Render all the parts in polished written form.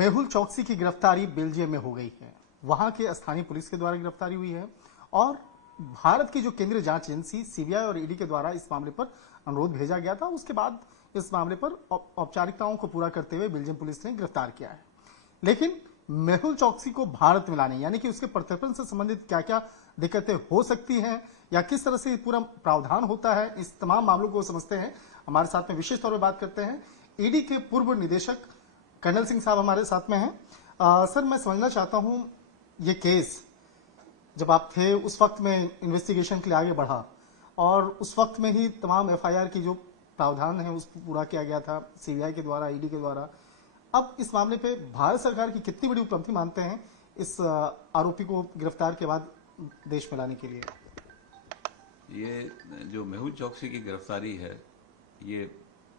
मेहुल चौकसी की गिरफ्तारी बेल्जियम में हो गई है। वहां के स्थानीय पुलिस के द्वारा गिरफ्तारी हुई है और भारत की जो केंद्रीय जांच एजेंसी सीबीआई और ईडी के द्वारा इस मामले पर अनुरोध भेजा गया था। उसके बाद इस मामले पर औपचारिकताओं को पूरा करते हुए बेल्जियम पुलिस ने गिरफ्तार किया है। लेकिन मेहुल चौकसी को भारत में लाने यानी कि उसके प्रत्यर्पण से संबंधित क्या क्या दिक्कतें हो सकती हैं या किस तरह से पूरा प्रावधान होता है, इस तमाम मामलों को समझते हैं। हमारे साथ में विशेष तौर पर बात करते हैं ईडी के पूर्व निदेशक कर्नल सिंह साहब हमारे साथ में हैं। सर, मैं समझना चाहता हूं, ये केस जब आप थे उस वक्त में इन्वेस्टिगेशन के लिए आगे बढ़ा और उस वक्त में ही तमाम एफआईआर की जो प्रावधान है उसको पूरा किया गया था सीबीआई के द्वारा, ईडी के द्वारा। अब इस मामले पे भारत सरकार की कितनी बड़ी उपलब्धि मानते हैं इस आरोपी को गिरफ्तार के बाद देश में लाने के लिए? ये जो मेहुल चौकसी की गिरफ्तारी है, ये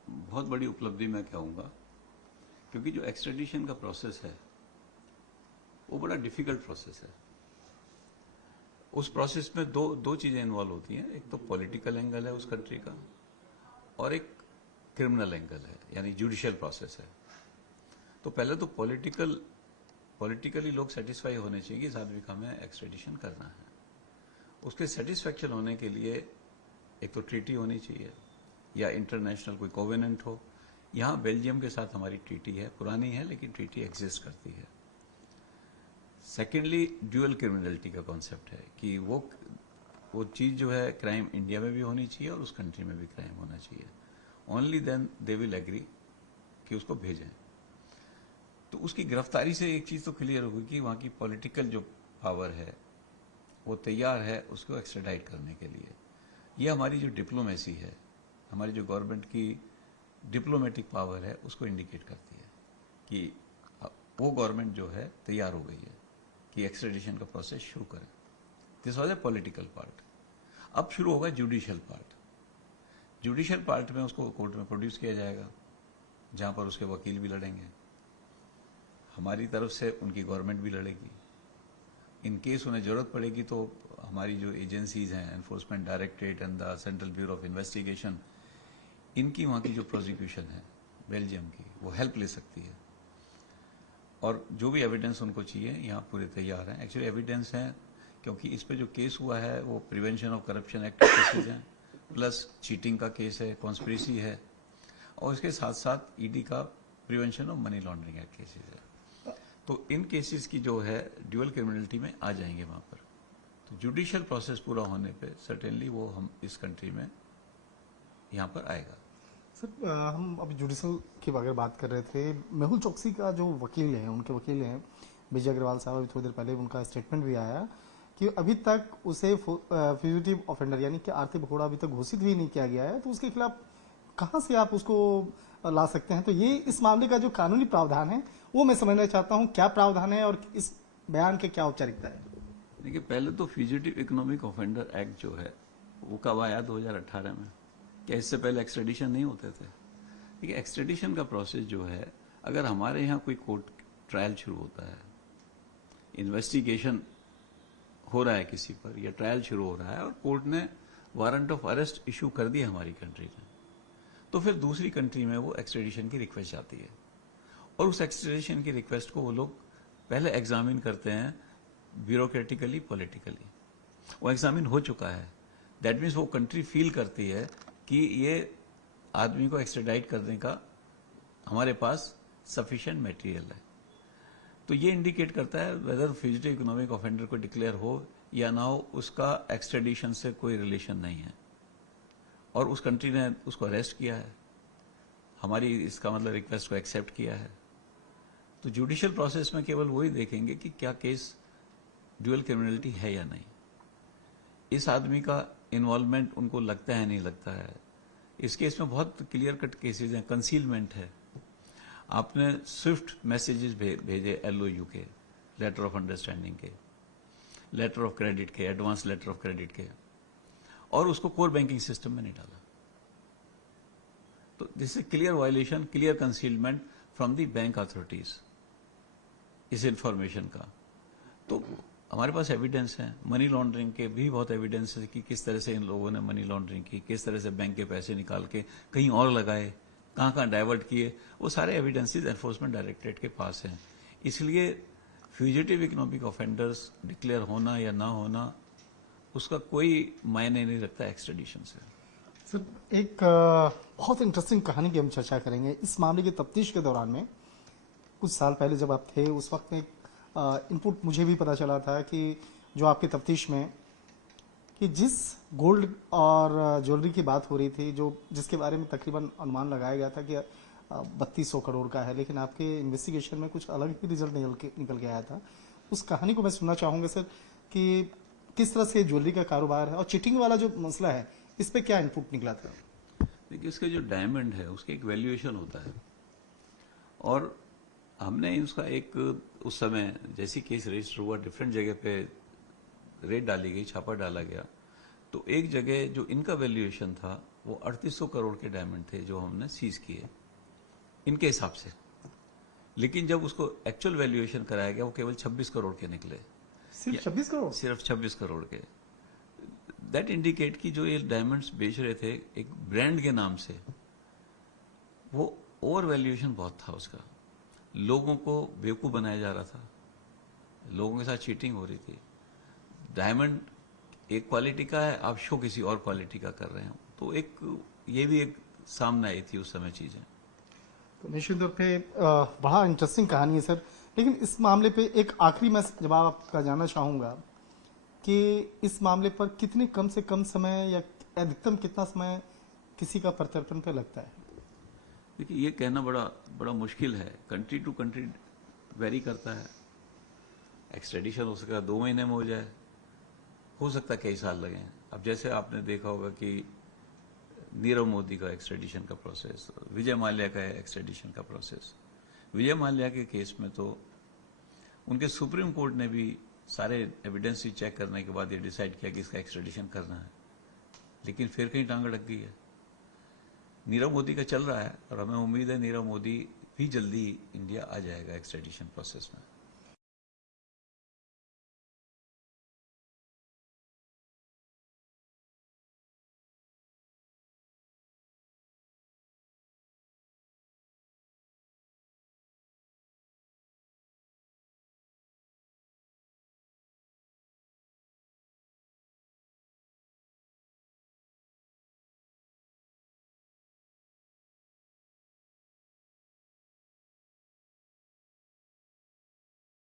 बहुत बड़ी उपलब्धि मैं कहूँगा, क्योंकि जो एक्सट्रेडिशन का प्रोसेस है वो बड़ा डिफिकल्ट प्रोसेस है। उस प्रोसेस में दो चीज़ें इन्वॉल्व होती हैं। एक तो पॉलिटिकल एंगल है उस कंट्री का और एक क्रिमिनल एंगल है, यानी जुडिशियल प्रोसेस है। तो पहले तो पॉलिटिकली लोग सेटिस्फाई होने चाहिए कि इस आदमी का हमें एक्सट्रेडिशन करना है। उसके सेटिस्फैक्शन होने के लिए एक तो ट्रीटी होनी चाहिए या इंटरनेशनल कोई कोवेनेंट हो। यहाँ बेल्जियम के साथ हमारी ट्रीटी है, पुरानी है लेकिन ट्रीटी एग्जिस्ट करती है। सेकेंडली, ड्यूअल क्रिमिनलिटी का कॉन्सेप्ट है कि वो चीज़ जो है क्राइम इंडिया में भी होनी चाहिए और उस कंट्री में भी क्राइम होना चाहिए। Only then they will agree कि उसको भेजें। तो उसकी गिरफ्तारी से एक चीज़ तो क्लियर होगी कि वहाँ की पॉलिटिकल जो पावर है वो तैयार है उसको एक्स्ट्राडाइट करने के लिए। ये हमारी जो डिप्लोमेसी है, हमारी जो गवर्नमेंट की डिप्लोमेटिक पावर है, उसको इंडिकेट करती है कि वो गवर्नमेंट जो है तैयार हो गई है कि एक्स्ट्रेडिशन का प्रोसेस शुरू करें। This was a political part. अब शुरू होगा जुडिशियल पार्ट। जुडिशियल पार्ट में उसको कोर्ट में प्रोड्यूस किया जाएगा, जहां पर उसके वकील भी लड़ेंगे, हमारी तरफ से उनकी गवर्नमेंट भी लड़ेगी। इन केस उन्हें जरूरत पड़ेगी तो हमारी जो एजेंसीज हैं, enforcement directorate and the central bureau of investigation, इनकी वहाँ की जो प्रोसिक्यूशन है बेल्जियम की, वो हेल्प ले सकती है। और जो भी एविडेंस उनको चाहिए यहाँ पूरे तैयार हैं। एक्चुअली एविडेंस हैं क्योंकि इस पे जो केस हुआ है वो prevention of corruption act cases हैं, प्लस चीटिंग का केस है, कॉन्स्पिरेसी है, और इसके साथ साथ ईडी का prevention of money laundering act cases है। तो इन केसेस की जो है ड्यूअल क्रिमिनलिटी में आ जाएंगे वहाँ पर। तो जुडिशियल प्रोसेस पूरा होने पे सर्टेनली वो हम इस कंट्री में यहाँ पर आएगा। सर, हम अभी जुडिशल की अगर बात कर रहे थे, मेहुल चौकसी का जो वकील है, उनके वकील हैं विजय अग्रवाल साहब, अभी थोड़ी देर पहले उनका स्टेटमेंट भी आया कि अभी तक उसे फ्यूजिटिव ऑफेंडर यानी कि आर्थिक भगोड़ा अभी तक घोषित भी नहीं किया गया है। तो उसके खिलाफ कहाँ से आप उसको ला सकते हैं? तो ये इस मामले का जो कानूनी प्रावधान है वो मैं समझना चाहता हूँ, क्या प्रावधान है और इस बयान के क्या औपचारिकता है? देखिए, पहले तो फ्यूजिटिव इकोनॉमिक ऑफेंडर एक्ट जो है वो कब आया? 2018 में। क्या इससे पहले एक्सट्रेडिशन नहीं होते थे? देखिए, एक्सट्रेडिशन का प्रोसेस जो है, अगर हमारे यहाँ कोई कोर्ट ट्रायल शुरू होता है, इन्वेस्टिगेशन हो रहा है किसी पर या ट्रायल शुरू हो रहा है और कोर्ट ने वारंट ऑफ अरेस्ट इशू कर दिया हमारी कंट्री में, तो फिर दूसरी कंट्री में वो एक्सट्रेडिशन की रिक्वेस्ट आती है और उस एक्सट्रेडिशन की रिक्वेस्ट को वो लोग पहले एग्जामिन करते हैं ब्यूरोक्रेटिकली, पॉलिटिकली। वो एग्जामिन हो चुका है, दैट मीन्स वो कंट्री फील करती है कि ये आदमी को एक्स्ट्राडाइट करने का हमारे पास सफिशिएंट मटेरियल है। तो ये इंडिकेट करता है वेदर फ्यूजिटिव इकोनॉमिक ऑफेंडर को डिक्लेयर हो या ना हो, उसका एक्स्ट्रेडिशन से कोई रिलेशन नहीं है और उस कंट्री ने उसको अरेस्ट किया है, हमारी इसका मतलब रिक्वेस्ट को एक्सेप्ट किया है। तो जुडिशियल प्रोसेस में केवल वही देखेंगे कि क्या केस ड्यूअल क्रिमिनलिटी है या नहीं, इस आदमी का इन्वॉल्वमेंट उनको लगता है नहीं लगता है। इस केस में बहुत क्लियर कट केसेस हैं। कंसीलमेंट है, आपने स्विफ्ट मैसेजेस भेजे LOU के, लेटर ऑफ अंडरस्टैंडिंग के, लेटर ऑफ क्रेडिट के, एडवांस लेटर ऑफ क्रेडिट के, और उसको कोर बैंकिंग सिस्टम में नहीं डाला। तो this is clear violation, clear concealment from the bank authorities इस इंफॉर्मेशन का। तो हमारे पास एविडेंस है, मनी लॉन्ड्रिंग के भी बहुत एविडेंस है कि किस तरह से इन लोगों ने मनी लॉन्ड्रिंग की, किस तरह से बैंक के पैसे निकाल के कहीं और लगाए कहाँ कहाँ डाइवर्ट किए, वो सारे एविडेंसेस एनफोर्समेंट डायरेक्टरेट के पास हैं। इसलिए फ्यूजिटिव इकोनॉमिक ऑफेंडर्स डिक्लेयर होना या ना होना उसका कोई मायने नहीं रखता एक्सट्रेडिशन से। सर एक बहुत इंटरेस्टिंग कहानी की हम चर्चा करेंगे। इस मामले की तफ्तीश के दौरान में कुछ साल पहले जब आप थे उस वक्त में एक इनपुट मुझे भी पता चला था कि जो आपकी तफ्तीश में कि जिस गोल्ड और ज्वेलरी की बात हो रही थी, जो जिसके बारे में तकरीबन अनुमान लगाया गया था कि 3200 करोड़ का है, लेकिन आपके इन्वेस्टिगेशन में कुछ अलग ही रिजल्ट निकल के आया था। उस कहानी को मैं सुनना चाहूँगा सर कि किस तरह से ज्वेलरी का कारोबार है और चिटिंग वाला जो मसला है इस पे क्या इनपुट निकला था। देखिए, इसके जो डायमंड है उसके एक वैल्यूएशन होता है, और हमने उसका एक उस समय जैसी केस रजिस्टर हुआ डिफरेंट जगह पे रेट डाली गई, छापा डाला गया, तो एक जगह जो इनका वैल्यूएशन था वो 3800 करोड़ के डायमंड थे जो हमने सीज किए इनके हिसाब से। लेकिन जब उसको एक्चुअल वैल्यूएशन कराया गया वो केवल 26 करोड़ के निकले। सिर्फ 26 करोड़? सिर्फ 26 करोड़ के। दैट इंडिकेट कि जो ये डायमंड्स बेच रहे थे एक ब्रांड के नाम से, वो ओवर वैल्यूएशन बहुत था उसका। लोगों को बेवकूफ बनाया जा रहा था, लोगों के साथ चीटिंग हो रही थी। डायमंड एक क्वालिटी का है, आप शो किसी और क्वालिटी का कर रहे हो, तो एक ये भी एक सामने आई थी उस समय चीजें। तो निश्चित तौर पे बड़ा इंटरेस्टिंग कहानी है सर। लेकिन इस मामले पे एक आखिरी मैं जवाब आपका जानना चाहूँगा कि इस मामले पर कितने कम से कम समय या अधिकतम कितना समय किसी का प्रत्यर्पण पे लगता है? देखिए, ये कहना बड़ा बड़ा मुश्किल है, कंट्री टू कंट्री वेरी करता है। एक्सट्रेडिशन हो सकता है 2 महीने में हो सकता है कई साल लगे। अब जैसे आपने देखा होगा कि नीरव मोदी का एक्सट्रेडिशन का प्रोसेस, विजय माल्या का एक्सट्रेडिशन का प्रोसेस। विजय माल्या के केस में तो उनके सुप्रीम कोर्ट ने भी सारे एविडेंस चेक करने के बाद ये डिसाइड किया कि इसका एक्सट्रेडिशन करना है, लेकिन फिर कहीं टांग अटक गई है। नीरव मोदी का चल रहा है और हमें उम्मीद है नीरव मोदी भी जल्दी इंडिया आ जाएगा एक्सट्रेडिशन प्रोसेस में।